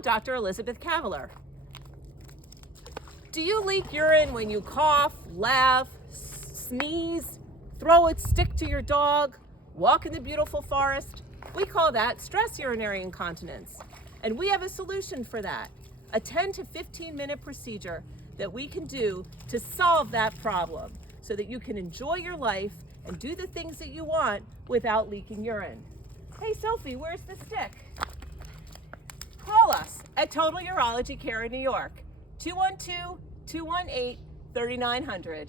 I'm Dr. Elizabeth Kavaler. Do you leak urine when you cough, laugh, sneeze, throw a stick to your dog, walk in the beautiful forest? We call that stress urinary incontinence. And we have a solution for that. A 10 to 15 minute procedure that we can do to solve that problem so that you can enjoy your life and do the things that you want without leaking urine. Hey Sophie, where's the stick? Call us at Total Urology Care in New York, 212-218-3900.